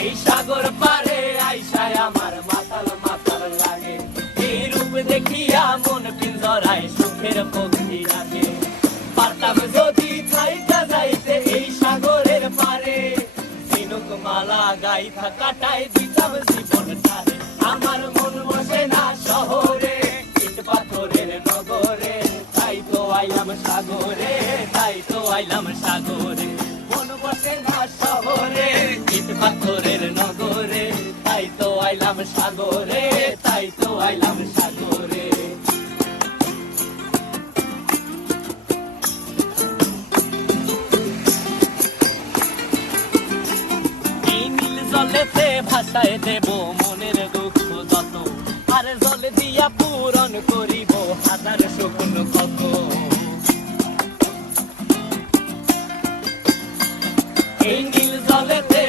এই সাগর পারে আইসায় আমার মাতাল মাতাল লাগে, এই রূপ দেখিয়া মন পিঞ্জরায় সুখের পক্ষী রাখে। পারতাম যদি থাইকা যাইতে এই সাগরের পারে, ঝিনুক মালা গাইথা কাটাই দিতাম জীবনটারে। আমার মন বসে না শহরে, ইট পাথরের নগরে, তাই তো আইলাম সাগরে, তাই তো আইলাম সাগরে। মন বসে না শহরে, ইট পাথরের নগরে, তাই তো আইলাম সাগরে, তাই তো আইলাম সাগরে। জলেতে ভাসায় দেব মনের দুঃখ যত, আর জলে দিয়া পূরণ করিব হাজার স্বপ্ন কত। এই নীল জলেতে